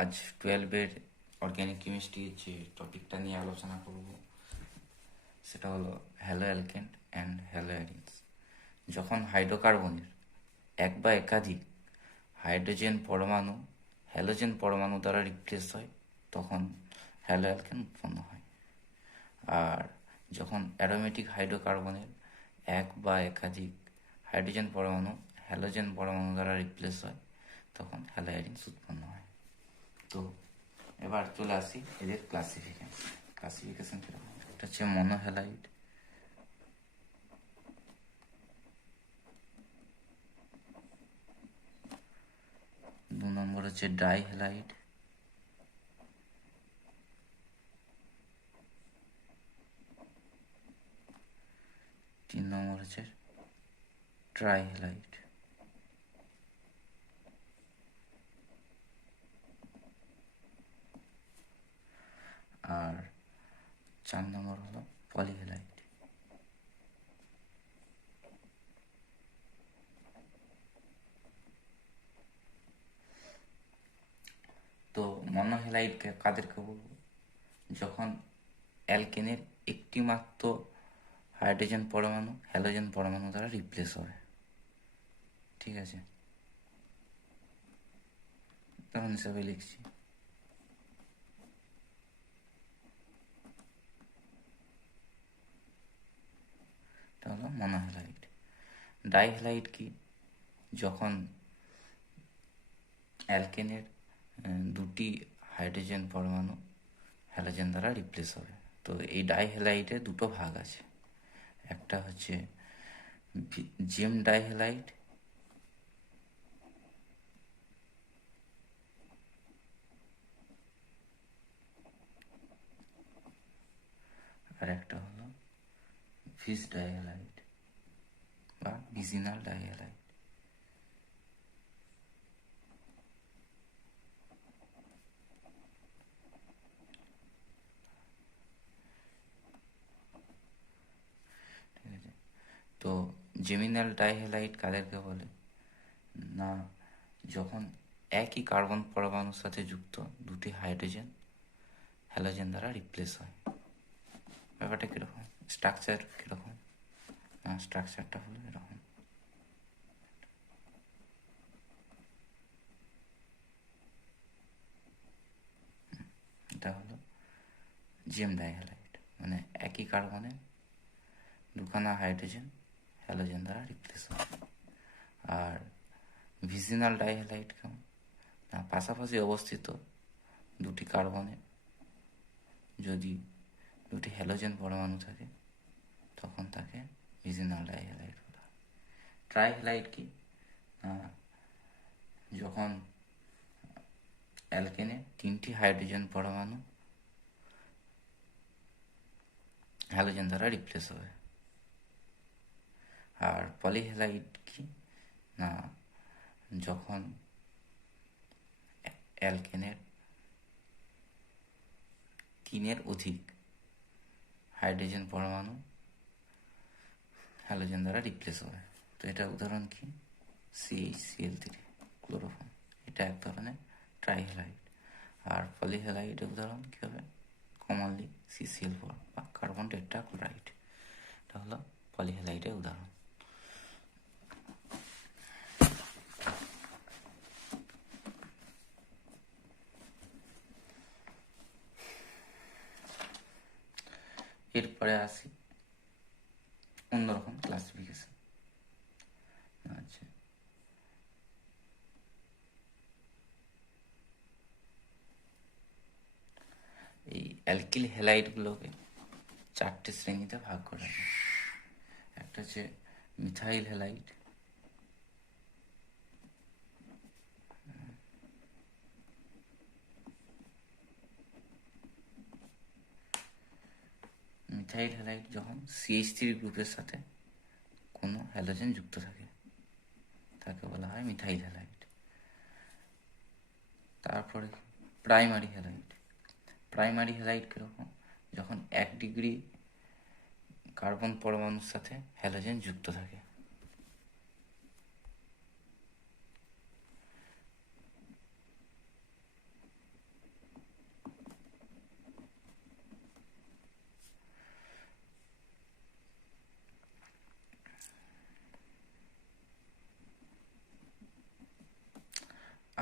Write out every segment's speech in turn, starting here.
আজ 12-এর অর্গ্যানিক কেমিস্ট্রির যে টপিকটা নিয়ে আলোচনা করব সেটা হলো হ্যালো অ্যালকেন অ্যান্ড হ্যালো অ্যারিনস। যখন হাইড্রোকার্বনের এক বা একাধিক হাইড্রোজেন পরমাণু হ্যালোজেন পরমাণু দ্বারা রিপ্লেস হয় তখন হ্যালো অ্যালকেন উৎপন্ন হয়। আর যখন অ্যারোমেটিক হাইড্রোকার্বনের এক বা একাধিক হাইড্রোজেন পরমাণু হ্যালোজেন পরমাণু দ্বারা রিপ্লেস হয় তখন হ্যালো অ্যারিনস উৎপন্ন হয়। তো এবার চলে আসি এদের ক্লাসিফিকেশন কিরকম। একটা হচ্ছে মনোহ্যালাইড, দু নম্বর হচ্ছে ডাইহ্যালাইড, তিন নম্বর হচ্ছে ট্রাইহ্যালাইড, আর 4 নম্বর হলো পলিহ্যালাইড। তো মনোহ্যালাইডকে কাদেরকে বলবো? যখন অ্যালকেনের একটি মাত্র হাইড্রোজেন পরমাণু হ্যালোজেন পরমাণু দ্বারা রিপ্লেস হবে। ঠিক আছে, তখন হিসাবে লিখছি এটা হলো মনোহ্যালাইড। ডাইহ্যালাইড কি? যখন অ্যালকেনের দুটি হাইড্রোজেন পরমাণু হ্যালোজেন দ্বারা রিপ্লেস হবে। তো এই ডাইহ্যালাইডে দুটো ভাগ আছে, একটা হচ্ছে জিম ডাইহ্যালাইড, আর একটা হলো ভিস ডাইহ্যালাইড বা ভিজিনাল ডাইহ্যালাইড। ঠিক আছে, তো জেমিনাল ডাইহ্যালাইড কাদেরকে বলে না? যখন একই কার্বন পরমাণুর সাথে যুক্ত দুটি হাইড্রোজেন হ্যালোজেন দ্বারা রিপ্লেস হয়। ব্যাপারটা কীরকম, স্ট্রাকচার কীরকম? স্ট্রাকচারটা হলো এরকম। এটা হলো জেম ডাইহ্যালাইড, মানে একই কার্বনে দুখানা হাইড্রোজেন হ্যালোজেন দ্বারা রিপ্লেস হয়। আর ভিজিনাল ডাইহ্যালাইড কেমন না? পাশাপাশি অবস্থিত দুটি কার্বনে যদি দুটি হ্যালোজেন পরমাণু থাকে তখন তাকে ভিজিনাল ডাইহ্যালাইড বলা হয়। ট্রাইহ্যালাইড কি? যখন অ্যালকেনে তিনটি হাইড্রোজেন পরমাণু হ্যালোজেন দ্বারা রিপ্লেস হবে। আর পলিহ্যালাইড কি না? যখন অ্যালকেনের তিনের অধিক হাইড্রোজেন পরমাণু হ্যালোজেন দ্বারা রিপ্লেস হবে। তো এটা উদাহরণ কি? CH3, chloroform. এটা এক ধরনের ট্রাইহ্যালাইড। আর পলিহ্যালাইডের উদাহরণ কী হবে? কমনলি CCl4 বা কার্বন টেট্রাক্লোরাইড। এটা হলো পলিহ্যালাইডের উদাহরণ। এরপরে আসি অন্যরকম ক্লাসিফিকেশন। আচ্ছা, এই অ্যালকিল হ্যালাইডগুলোকে 4টে শ্রেণীতে ভাগ করা যায়। একটা হচ্ছে মিথাইল হ্যালাইড, মিথাইল হ্যালাইড যখন CH3 গ্রুপের সাথে কোনো হ্যালোজেন যুক্ত থাকে তাকে বলা হয় মিথাইল হ্যালাইড। তারপরে প্রাইমারি হ্যালাইড। প্রাইমারি হ্যালাইড কীরকম? যখন 1 ডিগ্রি কার্বন পরমাণুর সাথে হ্যালোজেন যুক্ত থাকে।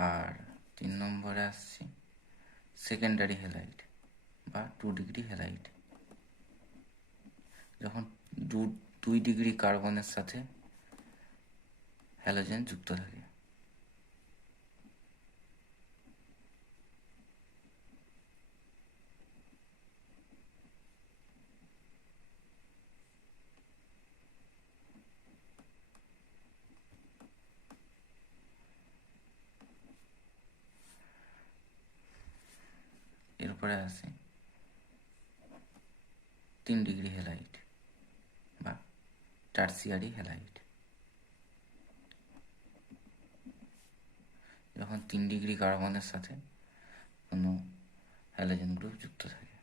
আর 3 নম্বরে আসছি সেকেন্ডারি হ্যালাইড বা 2 ডিগ্রি হ্যালাইড। যখন 2 ডিগ্রি কার্বনের সাথে হ্যালোজেন যুক্ত থাকে। এরপরে আসি 3 ডিগ্রি হ্যালাইড বা টার্সিয়ারি হ্যালাইড। যখন 3 ডিগ্রি কার্বনের সাথে কোনো হ্যালোজেন গ্রুপ যুক্ত থাকে।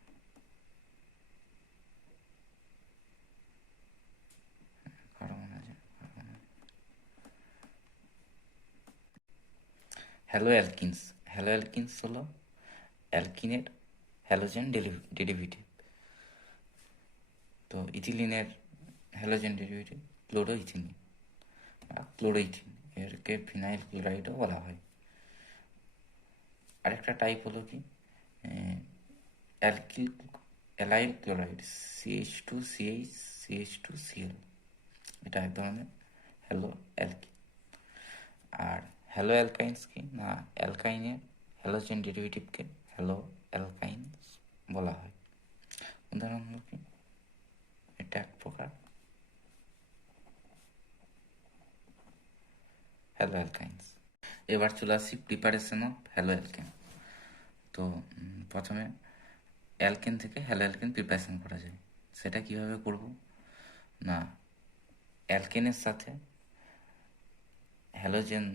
হ্যালো অ্যালকিনস। হ্যালো অ্যালকিনস হলো অ্যালকিনের হ্যালোজেন ডেরিভেটিভ। তো ইথিলিনের হ্যালোজেন ডেরিভেটিভ ক্লোরোইথিন বা ক্লোরোইথিন, এরকে ফিনাইল ক্লোরাইডও বলা হয়। আরেকটা টাইপ হলো কি অ্যালাইল ক্লোরাইড, CH2CH CH2Cl, এটা এক ধরনের হ্যালো অ্যালকিন। আর হ্যালো অ্যালকাইন্স কি না, অ্যালকাইনের হ্যালোজেন ডেরিভেটিভকে হ্যালো অ্যালকাইন্স বলা হয়। উদাহরণ হলো কি, এটা এক প্রকার হ্যালো অ্যালকাইন্স। এবার চলে আসছি প্রিপারেশন অফ হ্যালো অ্যালকেন। তো প্রথমে অ্যালকেন থেকে হ্যালো অ্যালকেন প্রিপারেশন করা যায়। সেটা কিভাবে করব না, অ্যালকেনের সাথে হ্যালোজেন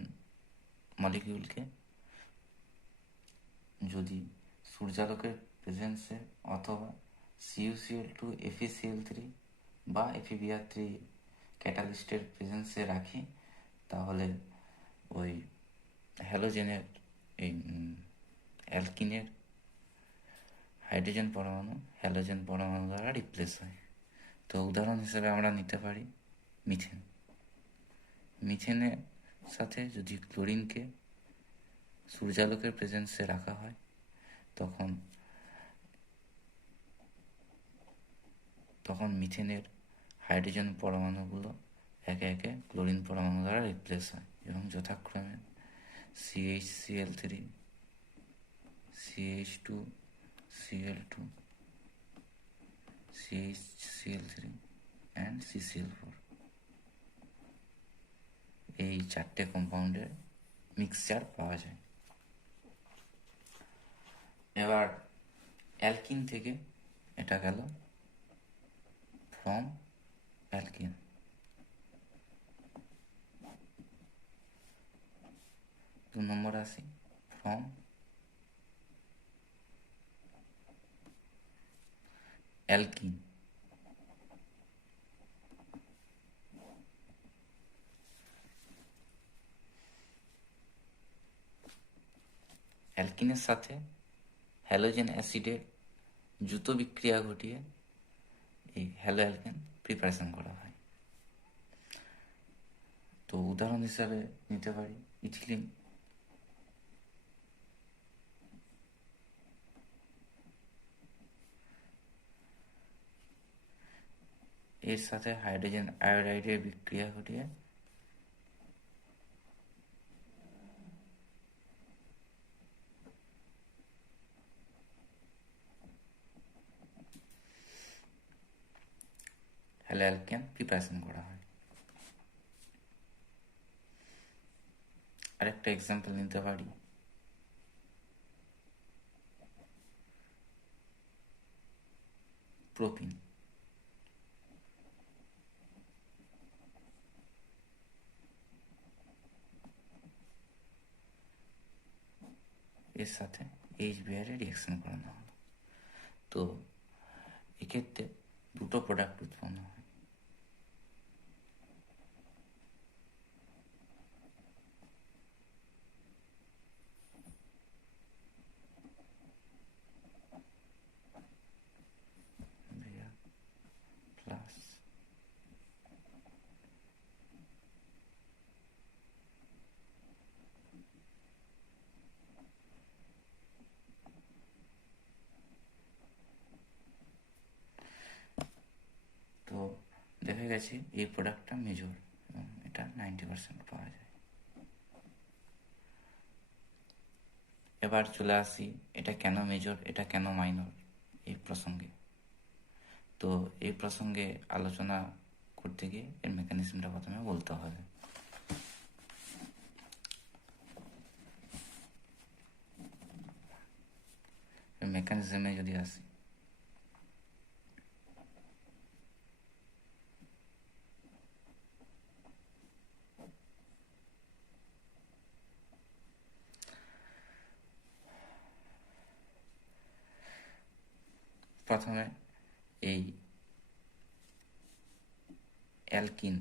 মলিকিউলকে যদি সূর্যালোকের প্রেজেন্সে অথবা CuCl2 FeCl3 বা FeBr3 ক্যাটালিস্টের প্রেজেন্সে রাখি, তাহলে ওই হ্যালোজেনের এই অ্যালকিনের হাইড্রোজেন পরমাণু হ্যালোজেন পরমাণু দ্বারা রিপ্লেস হয়। তো উদাহরণ হিসেবে আমরা নিতে পারি মিথেন। মিথেনের সাথে যদি ক্লোরিনকে সূর্যালোকের প্রেজেন্সে রাখা হয়, তখন মিথেনের হাইড্রোজেন পরমাণুগুলো একে একে ক্লোরিন পরমাণু দ্বারা রিপ্লেস হয় এবং যথাক্রমে CHCl3, CH2Cl2, CHCl3 and CCl4, এই 4টে কম্পাউন্ডের মিক্সচার পাওয়া যায়। এবার অ্যালকিন থেকে এটা গেল ফ্রম অ্যালকিন। 2 নম্বর আসি ফ্রম অ্যালকিন। অ্যালকিনের সাথে হ্যালোজেন অ্যাসিডের দ্রুত বিক্রিয়া ঘটিয়ে এই হ্যালো অ্যালকেন প্রিপারেশন করা হয়। তো উদাহরণ হিসাবে নিতে পারি ইথিলিন। এর সাথে হাইড্রোজেন আয়োডাইডের বিক্রিয়া ঘটিয়ে হ্যালো অ্যালকেন প্রিপারেশন করা হয়। আরেকটা এক্সাম্পল নিতে পারি প্রোপিন। এর সাথে HBr এর রিয়াকশন করানো হলো। তো এক্ষেত্রে দুটো প্রোডাক্ট উৎপন্ন হয়। প্লাস গেছে এই প্রোডাক্টটা মেজর, এবং এটা 90% পাওয়া যায়। এবার চলে আসি এটা কেন মেজর, এটা কেন মাইনর এই প্রসঙ্গে। তো এই প্রসঙ্গে আলোচনা করতে গিয়ে এর মেকানিজমটা প্রথমে বলতে হবে। মেকানিজমে যদি আসি, প্রথমে এই অ্যালকিন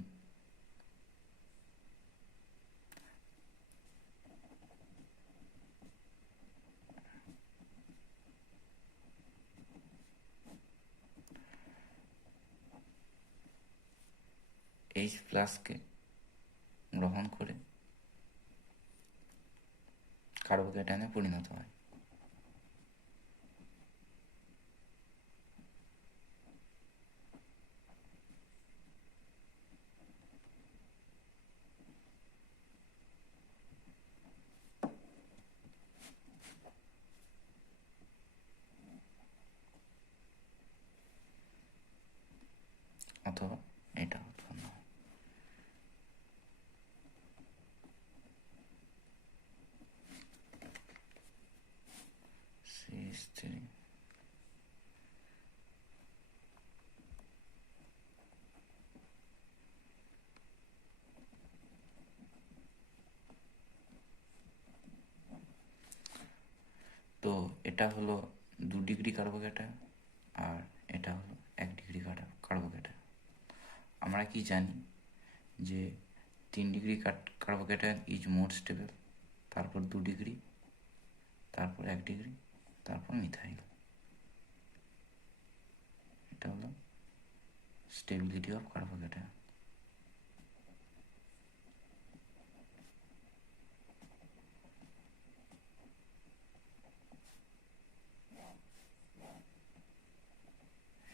H+কে গ্রহণ করে কার্বোক্যাটায়নে পরিণত হয়। অথবা এটা উৎপন্ন হয়। CH3 তো এটা হলো 2 ডিগ্রি কার্বোক্যাটায়ন, আর এটা হলো 1 ডিগ্রি কার্বোক্যাটায়ন। আমরা কি জানি যে 3 degree carbocation is more stable, তারপর 2 ডিগ্রি, তারপর 1 ডিগ্রি, তারপর মিথাইল। এটা হলো স্টেবিলিটি অফ কার্বোক্যাটায়ন।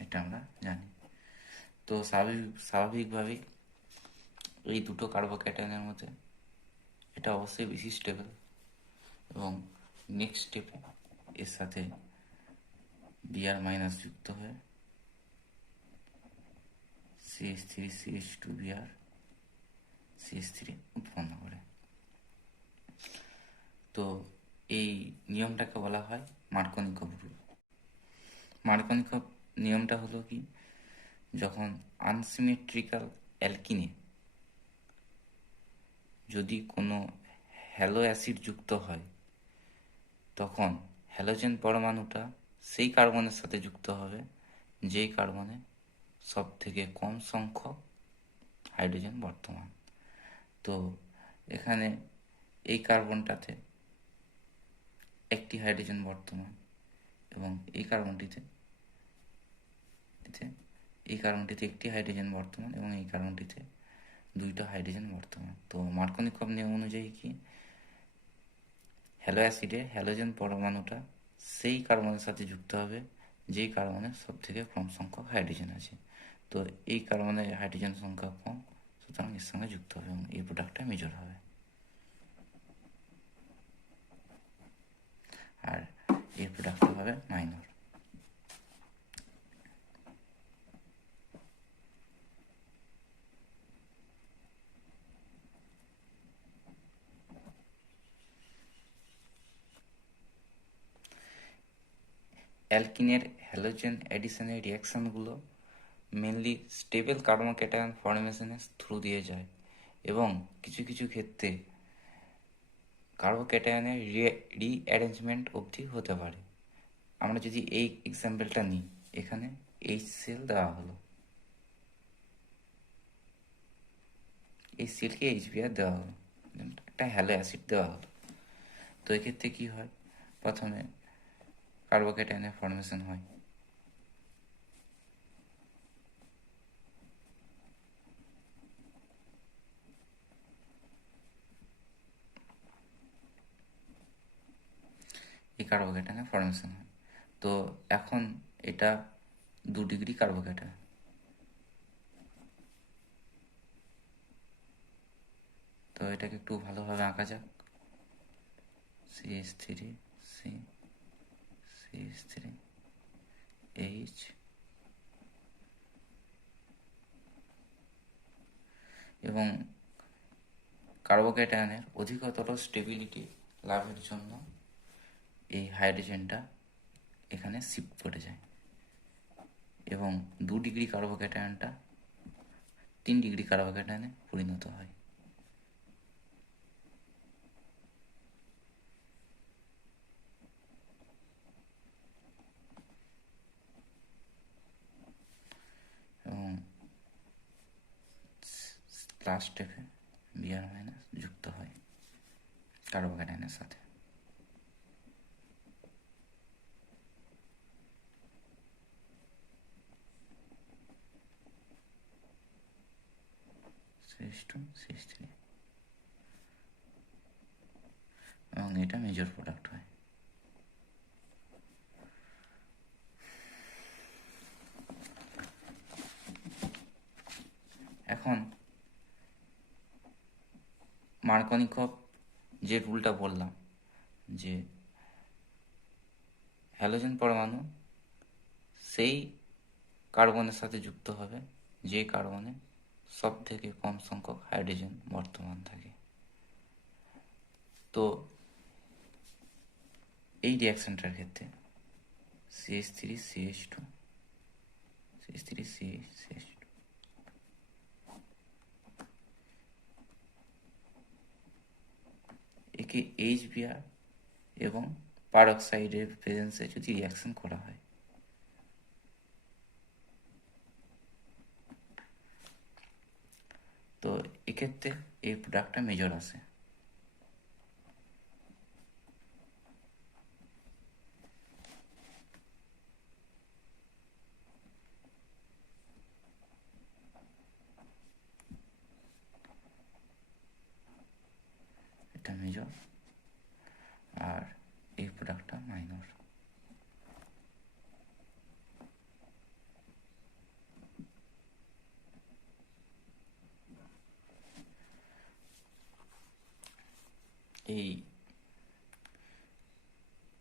এটা আমরা জানি। তো স্বাভাবিকভাবেই এই দুটো কার্বোক্যাটায়নের মধ্যে এটা অবশ্যই বেশি স্টেবল, এবং নেক্সট স্টেপে এর সাথে Br- যুক্ত হয়ে CH3CH2Br CH3 উৎপন্ন করে। তো এই নিয়মটাকে বলা হয় মার্কনিকভ রুল। মার্কনিকভ নিয়মটা হলো কি, যখন আনসিমেট্রিক্যাল অ্যালকিনে যদি কোনো হ্যালো অ্যাসিড যুক্ত হয়, তখন হ্যালোজেন পরমাণুটা সেই কার্বনের সাথে যুক্ত হবে যেই কার্বনে সব থেকে কম সংখ্যক হাইড্রোজেন বর্তমান। তো এখানে এই কার্বনটাতে একটি হাইড্রোজেন বর্তমান, এবং এই কার্বনটিতে একটি হাইড্রোজেন বর্তমান, এবং এই কার্বনটিতে 2টা হাইড্রোজেন বর্তমান। তো মার্কনিকভ নিয়ম অনুযায়ী কি, হ্যালো অ্যাসিডে হ্যালোজেন পরমাণুটা সেই কার্বনের সাথে যুক্ত হবে যেই কার্বনের সব থেকে কম সংখ্যক হাইড্রোজেন আছে। তো এই কার্বনের হাইড্রোজেন সংখ্যা কম, সুতরাং এর সঙ্গে যুক্ত হবে এবং এই প্রোডাক্টটা মেজর হবে। আর এই প্রোডাক্টটা হবে মাইনর। অ্যালকিনের হ্যালোজেন অ্যাডিশনের রিয়াকশানগুলো মেনলি স্টেবল কার্বোক্যাটায়ন ফর্মেশনের থ্রু দিয়ে যায়, এবং কিছু কিছু ক্ষেত্রে কার্বোক্যাটায়নের রিঅ্যারেঞ্জমেন্ট অবধি হতে পারে। আমরা যদি এই এক্সাম্পলটা নিই, এখানে HCl দেওয়া হলো, এই সিলকে HBr দেওয়া হলো, একটা হ্যালো অ্যাসিড দেওয়া হলো। তো এক্ষেত্রে কি হয়, প্রথমে কার্বোক্যাটায়নের ফর্মেশন হয়, এই কার্বোক্যাটায়নের ফর্মেশন হয়। তো এখন এটা 2 ডিগ্রি কার্বোক্যাটায়ন, এটাকে একটু ভালোভাবে আঁকা যাক। CH3 C CH3 H, এবং কার্বোক্যাটায়নের অধিকতর স্টেবিলিটি লাভের জন্য এই হাইড্রোজেনটা এখানে শিফট করে যায় এবং 2 ডিগ্রি কার্বোক্যাটায়নটা 3 ডিগ্রি কার্বোক্যাটায়নে পরিণত হয়। এবং লাস্ট স্টেপে Br মাইনাস যুক্ত হয় কার্বোক্যাটায়নের সাথে। CH2 CH3 এবং এটা মেজর প্রোডাক্ট হয়। এখন মার্কনিকভ যে রুলটা বললাম, যে হ্যালোজেন পরমাণু সেই কার্বনের সাথে যুক্ত হবে যে কার্বনে সব থেকে কম সংখ্যক হাইড্রোজেন বর্তমান থাকে। তো এই রিয়াকশনটার ক্ষেত্রে CH3CH2 CH3CH2 একে HBr এবং পারক্সাইডের প্রেজেন্সে যদি রিয়াকশন করা হয়, তো এক্ষেত্রে এই প্রোডাক্টটা মেজর আসে। এটা মেজর আর এই প্রোডাক্টটা মাইনর।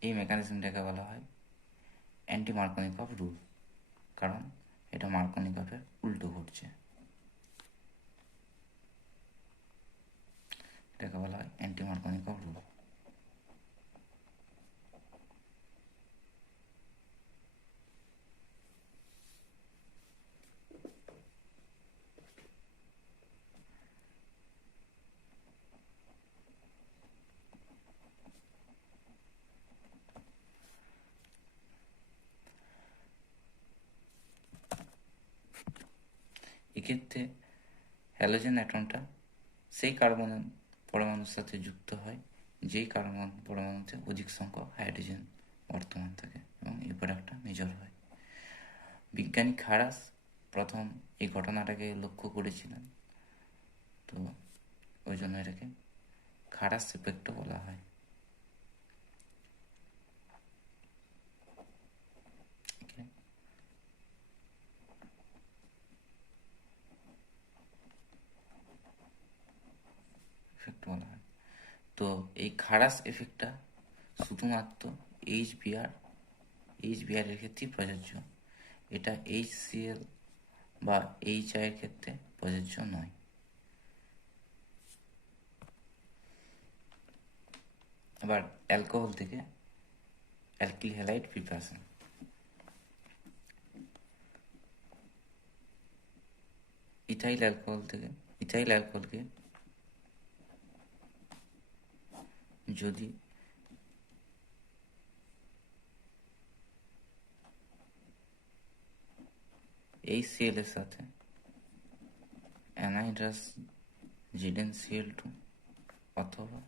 এই মেকানিজমটাকে বলা হয় অ্যান্টি মার্কনিকভ রুল, কারণ এটা মার্কনিকভের উল্টো ঘটছে। এটাকে বলা হয় অ্যান্টি মার্কনিকভ রুল। এক্ষেত্রে হ্যালোজেন অ্যাটমটা সেই কার্বন পরমাণুর সাথে যুক্ত হয় যেই কার্বন পরমাণুতে অধিক সংখ্যক হাইড্রোজেন বর্তমান থাকে এবং এই প্রোডাক্টটা মেজর হয়। বিজ্ঞানী খারাস প্রথম এই ঘটনাটাকে লক্ষ্য করেছিলেন, তো ওই জন্য এটাকে খারাস এফেক্টও বলা হয়। এফেক্ট বলা হয়। তো এই খারাস এফেক্টটা শুধুমাত্র এইচবিআর এর ক্ষেত্রেই প্রযোজ্য। এটা HCl বা HI এর ক্ষেত্রে প্রযোজ্য নয়। এবার অ্যালকোহল থেকে অ্যালকিল হ্যালাইড প্রিপারেশন। ইথাইল অ্যালকোহলকে যদি HCl এর সাথে অ্যানাইড্রাস ZnCl2 অথবা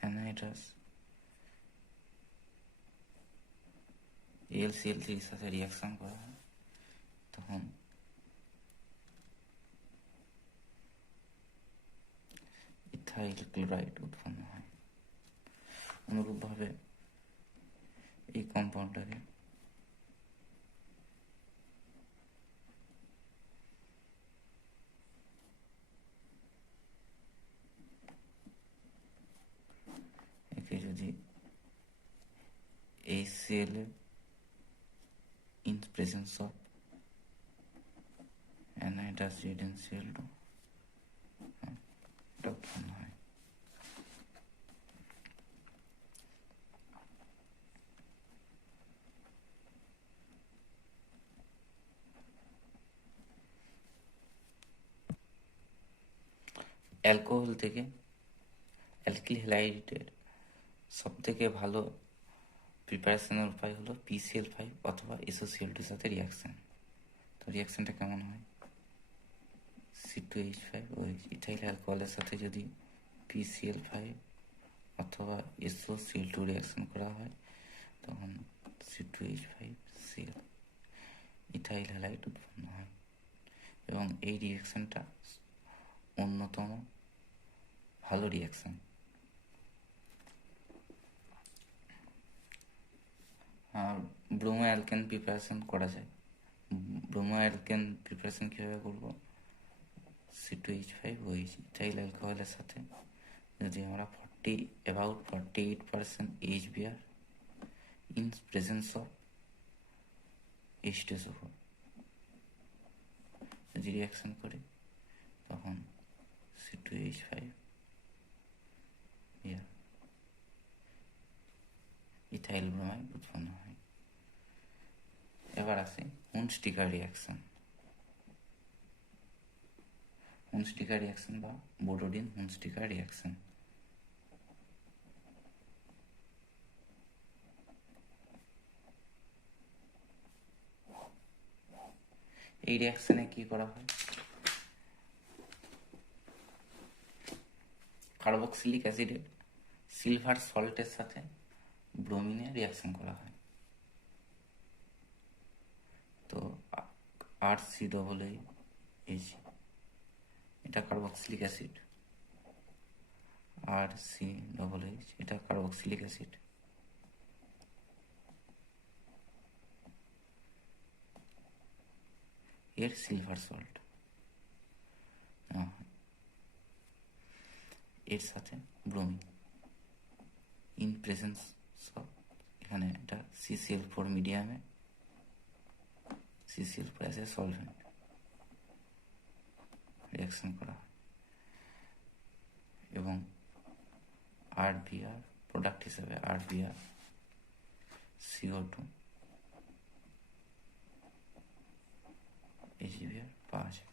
অ্যানাইড্রাস AlCl3 এর সাথে রিয়াকশন করা হয়, তখন ইথাইল ক্লোরাইড উৎপন্ন হয়। অনুরূপভাবে এই কম্পাউন্ডটাকে HCl in presence of anhydride NCl2 এটা উৎপন্ন হয়। অ্যালকোহল থেকে অ্যালকিল হ্যালাইডের সব থেকে ভালো প্রিপারেশনের উপায় হলো PCl5 অথবা SOCl2 সাথে রিয়াকশান। তো রিয়াকশানটা কেমন হয়, C2H5 ওই ইথাইল অ্যালকোহলের সাথে যদি PCl5 অথবা SOCl2 রিয়াকশান করা হয় তখন C2H5Cl ইথাইল হ্যালাইড উৎপন্ন হয় এবং এই রিয়াকশানটা অন্যতম ভালো রিয়াকশান। আর ব্রোমো অ্যালকেন প্রিপারেশন করা যায়। ব্রোমো অ্যালকেন প্রিপারেশন কীভাবে করবো, C2H5OH ইথাইল অ্যালকোহলের সাথে যদি আমরা 48% HBr in presence of H2SO4 যদি রিয়াকশন করি তখন C2H5 ইথাইল ব্রোমাইড উৎপন্ন হয়। এবার আসে হুন্সটিকার রিয়াকশন। হুন্সটিকার রিয়াকশন বা বোরোডিন হুন্সটিকার রিয়াকশন। এই রিয়াকশনে কি করা হয়, কার্বক্সিলিক অ্যাসিডের সিলভার সল্টের সাথে ব্রোমিনে রিয়াকশন করা হয়। তো RCAAH এটা কার্বক্সিলিক অ্যাসিড, RCAAH এটা কার্বক্সিলিক অ্যাসিড। এর সিলভার সল্ট এর সাথে ব্রোমিন ইন প্রেজেন্স অফ, এখানে এটা CCl4 মিডিয়ামে CCl4 as a solvent reaction করা হয় এবং RBr প্রোডাক্ট হিসেবে RBr CO2 HBr পাওয়া যায়।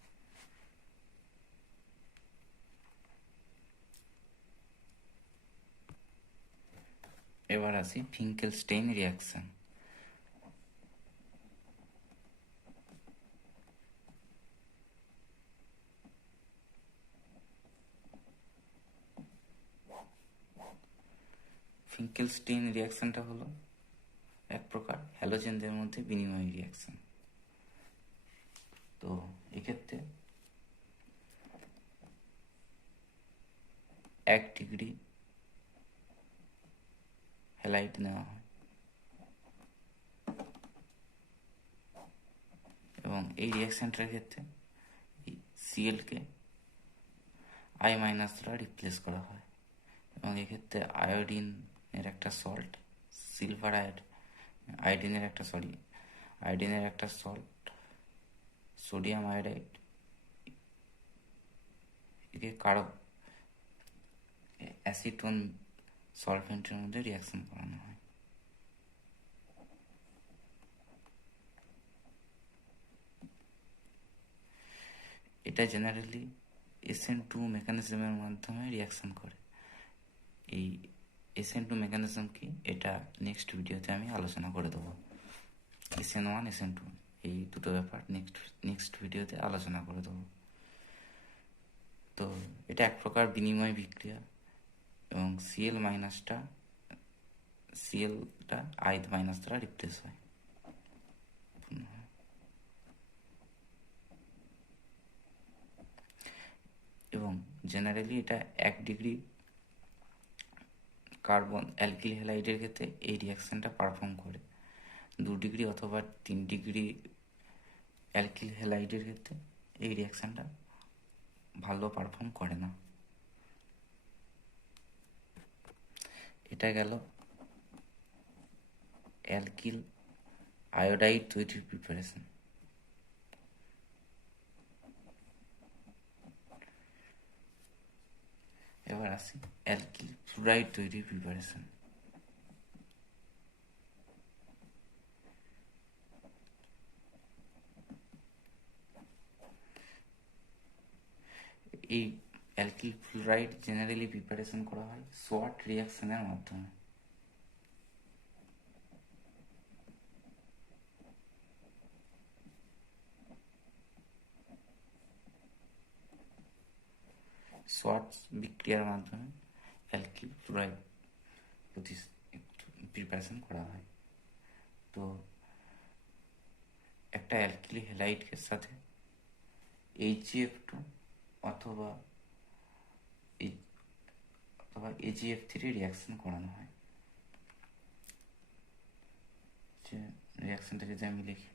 এবার আসি ফিঙ্কেলস্টেইন রিয়াকশন। ফিঙ্কেলস্টেইন রিয়াকশনটা হলো এক প্রকার হ্যালোজেনদের মধ্যে বিনিময় রিয়াকশন। তো এক্ষেত্রে 1 ডিগ্রি হ্যালাইড নেওয়া হয় এবং এই রিয়াকশনটার ক্ষেত্রে Cl-কে I- দ্বারা রিপ্লেস করা হয় এবং এক্ষেত্রে আয়োডিনের একটা সল্ট, সিলভার আয়োডিনের একটা সল্ট সোডিয়াম আয়োডাইড একে অ্যাসিটোন সলভেন্টের মধ্যে রিয়াকশন করানো হয়। এটা জেনারেলি SN2 মেকানিজমের মাধ্যমে রিয়াকশন করে। এই SN2 মেকানিজম কি, এটা নেক্সট ভিডিওতে আমি আলোচনা করে দেবো। SN1 SN2 এই দুটো ব্যাপার নেক্সট ভিডিওতে আলোচনা করে দেবো। তো এটা এক প্রকার বিনিময় বিক্রিয়া এবং Cl- I- দ্বারা রিপ্লেস হয়। এবং জেনারেলি এটা 1 ডিগ্রি কার্বন অ্যালকিল হ্যালাইডের ক্ষেত্রে এই রিয়াকশানটা পারফর্ম করে। 2 ডিগ্রি অথবা 3 ডিগ্রি অ্যালকিল হ্যালাইডের ক্ষেত্রে এই রিয়াকশানটা ভালো পারফর্ম করে না। এটা গেল অ্যালকিল আয়োডাইড তৈরির প্রিপারেশন। এবার আসি অ্যালকিল ফ্লুরাইড তৈরির প্রিপারেশন। এই অ্যালকিল ফ্লুরাইড জেনারেলি প্রিপারেশন করা হয় সোয়াট রিয়াকশনের মাধ্যমে। সোয়াট বিক্রিয়ার মাধ্যমে অ্যালকিল ফ্লুরাইড প্রিপারেশন করা হয়। তো একটা অ্যালকিলি হ্যালাইডের সাথে HgF2 অথবা AgF3 রিয়াকশন করানো হয়। যে রিয়াকশনটা যদি আমি লিখি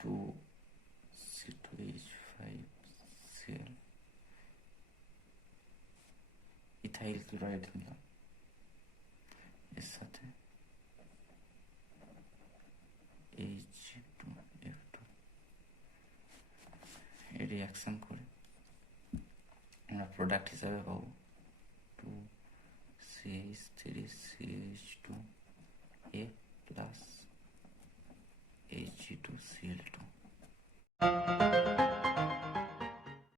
2C2H5Cl ইথাইল ক্লোরাইড নিলাম, এর সাথে H2F2 এই রিয়াকশন করে আমরা প্রোডাক্ট হিসাবে পাবো 2CH3CH2